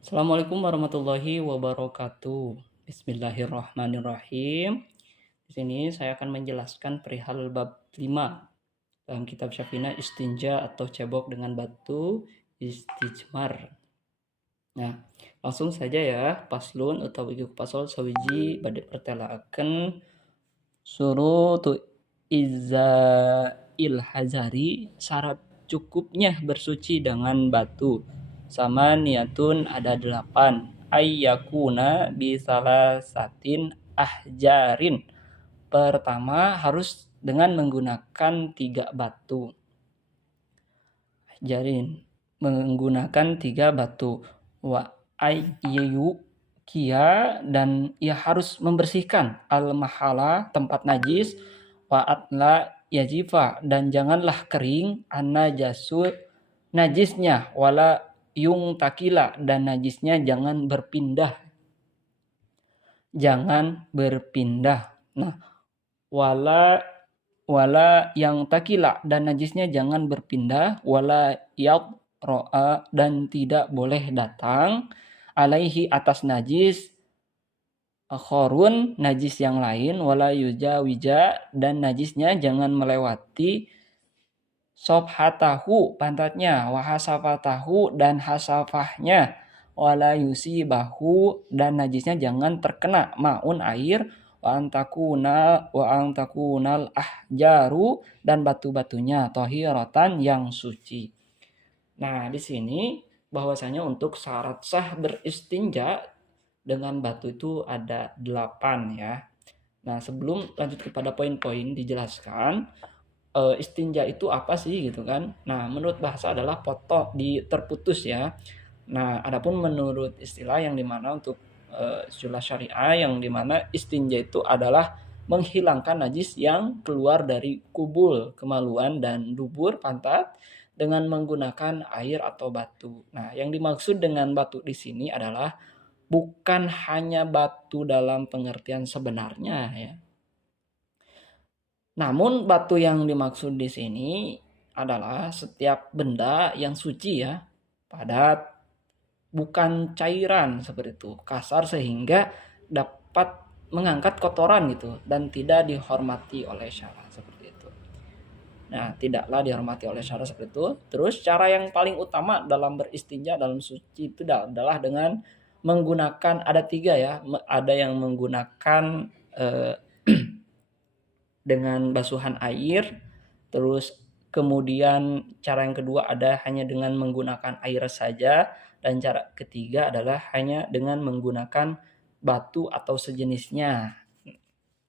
Assalamualaikum warahmatullahi wabarakatuh. Bismillahirrahmanirrahim. Di sini saya akan menjelaskan perihal bab 5 dalam kitab Syafina istinja atau cebok dengan batu istijmar. Nah, langsung saja ya. Paslun utawi pasal sawiji badhe pertelaaken surutu il hazari, syarat cukupnya bersuci dengan batu. Sama niatun ada 8. Ayyakuna bisalasatin ahjarin. Pertama harus dengan menggunakan 3 batu. Ahjarin menggunakan 3 batu. Wa ayyu kia, dan ia harus membersihkan al mahala, tempat najis, wa atla yajifa, dan janganlah kering an-najasul, najisnya, wala yung takila, dan najisnya jangan berpindah. Nah, wala yang takila, dan najisnya jangan berpindah, wala ro'a, dan tidak boleh datang, alaihi atas najis, khorun najis yang lain, wala yujawija, dan najisnya jangan melewati sobhatahu pantatnya, wahasafatahu, dan hasafahnya, wala yusibahu, dan najisnya jangan terkena maun air, wa antakunal ahjaru, dan batu-batunya tohiratan yang suci. Nah, di sini bahwasanya untuk syarat sah beristinja dengan batu itu ada 8 ya. Nah, sebelum lanjut kepada poin-poin dijelaskan istinja itu apa sih gitu kan. Nah, menurut bahasa adalah terputus ya. Nah, adapun menurut istilah yang dimana untuk istilah syariah yang dimana istinja itu adalah menghilangkan najis yang keluar dari kubul, kemaluan, dan dubur pantat dengan menggunakan air atau batu. Nah, yang dimaksud dengan batu di sini adalah bukan hanya batu dalam pengertian sebenarnya ya. Namun batu yang dimaksud di sini adalah setiap benda yang suci ya, padat, bukan cairan seperti itu, kasar sehingga dapat mengangkat kotoran gitu dan tidak dihormati oleh syara seperti itu. Nah, tidaklah dihormati oleh syara seperti itu. Terus cara yang paling utama dalam beristinja dalam suci itu adalah dengan menggunakan ada 3 ya, ada yang menggunakan dengan basuhan air, terus kemudian cara yang kedua ada hanya dengan menggunakan air saja, dan cara ketiga adalah hanya dengan menggunakan batu atau sejenisnya.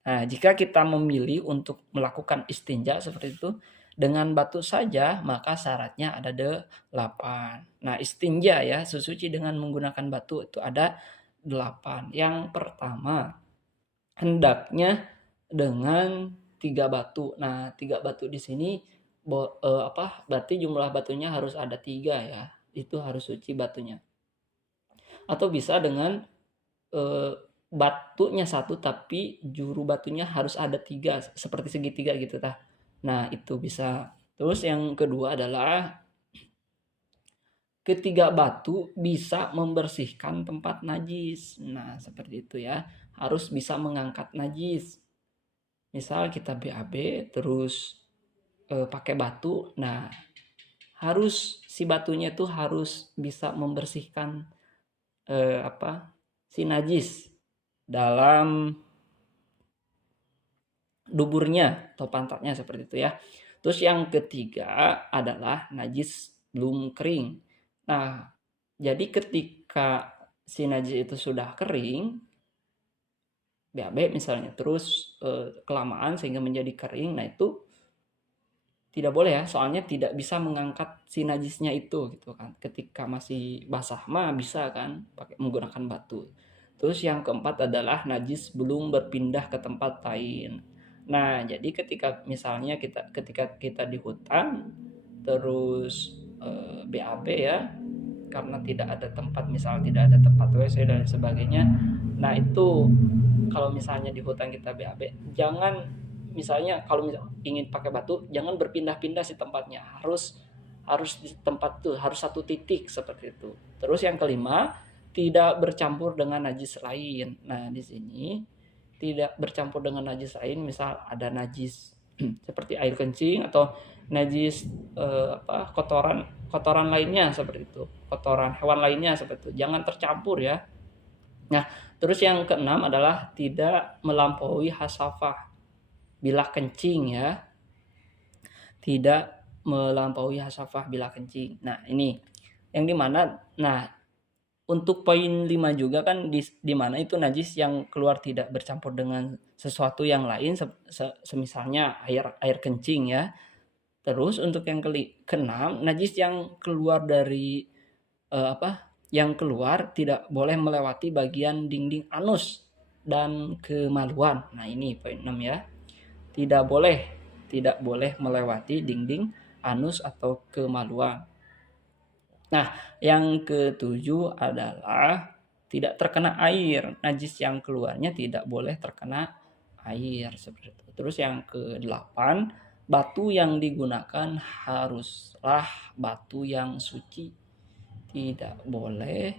Nah, jika kita memilih untuk melakukan istinja seperti itu dengan batu saja, maka syaratnya ada 8. Nah, istinja ya, sesuci dengan menggunakan batu itu ada 8. Yang pertama, hendaknya dengan 3 batu. Nah, 3 batu di sini berarti jumlah batunya harus ada 3 ya. Itu harus suci batunya. Atau bisa dengan batunya 1 tapi juru batunya harus ada 3 seperti segitiga gitu tah. Nah, itu bisa. Terus yang kedua adalah ketiga batu bisa membersihkan tempat najis. Nah, seperti itu ya. Harus bisa mengangkat najis. Misal kita BAB terus pakai batu, nah harus si batunya itu harus bisa membersihkan si najis dalam duburnya atau pantatnya seperti itu ya. Terus yang ketiga adalah najis belum kering. Nah, jadi ketika si najis itu sudah kering, BAB misalnya, terus kelamaan sehingga menjadi kering, nah itu tidak boleh ya, soalnya tidak bisa mengangkat si najisnya itu gitu kan. Ketika masih basah mah bisa kan pakai menggunakan batu. Terus yang keempat adalah najis belum berpindah ke tempat lain. Nah, jadi misalnya ketika kita di hutan terus BAB ya, karena tidak ada tempat, misal tidak ada tempat WC dan sebagainya. Nah, itu kalau misalnya di hutan kita BAB, jangan misalnya kalau ingin pakai batu jangan berpindah-pindah si tempatnya, harus di tempat tuh, harus satu titik seperti itu. Terus yang kelima, tidak bercampur dengan najis lain. Nah, di sini tidak bercampur dengan najis lain, misal ada najis seperti air kencing atau najis kotoran kotoran lainnya seperti itu, kotoran hewan lainnya seperti itu. Jangan tercampur ya. Nah, terus yang keenam adalah tidak melampaui hasafah bila kencing ya. Tidak melampaui hasafah bila kencing. Nah, ini yang dimana, nah untuk poin 5 juga kan di mana itu najis yang keluar tidak bercampur dengan sesuatu yang lain semisalnya air kencing ya. Terus untuk yang keenam, najis yang keluar dari yang keluar tidak boleh melewati bagian dinding anus dan kemaluan. Nah, ini poin 6 ya. Tidak boleh melewati dinding anus atau kemaluan. Nah, yang ketujuh adalah tidak terkena air. Najis yang keluarnya tidak boleh terkena air seperti itu. Terus yang ke-8, batu yang digunakan haruslah batu yang suci. Tidak boleh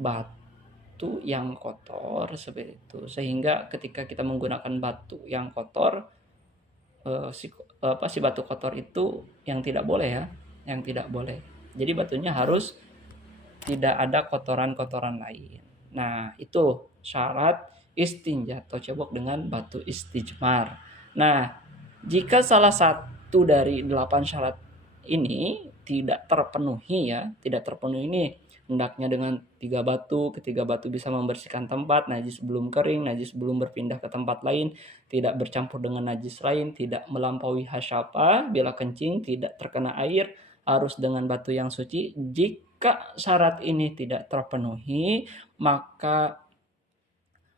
batu yang kotor seperti itu. Sehingga ketika kita menggunakan batu yang kotor, si batu kotor itu yang tidak boleh ya, yang tidak boleh. Jadi batunya harus tidak ada kotoran-kotoran lain. Nah, itu syarat istinja atau cebok dengan batu istijmar. Nah, jika salah satu dari 8 syarat ini tidak terpenuhi ya, tidak terpenuhi ini, hendaknya dengan 3 batu, ketiga batu bisa membersihkan tempat, najis belum kering, najis belum berpindah ke tempat lain, tidak bercampur dengan najis lain, tidak melampaui hasyapa, bila kencing, tidak terkena air, harus dengan batu yang suci. Jika syarat ini tidak terpenuhi, maka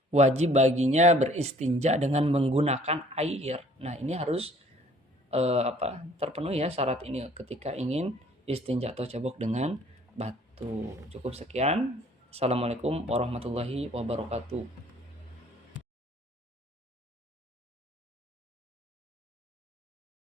wajib baginya beristinja dengan menggunakan air. Nah, ini harus terpenuhi ya syarat ini ketika ingin istinja atau cebok dengan batu. Cukup sekian. Assalamualaikum warahmatullahi wabarakatuh.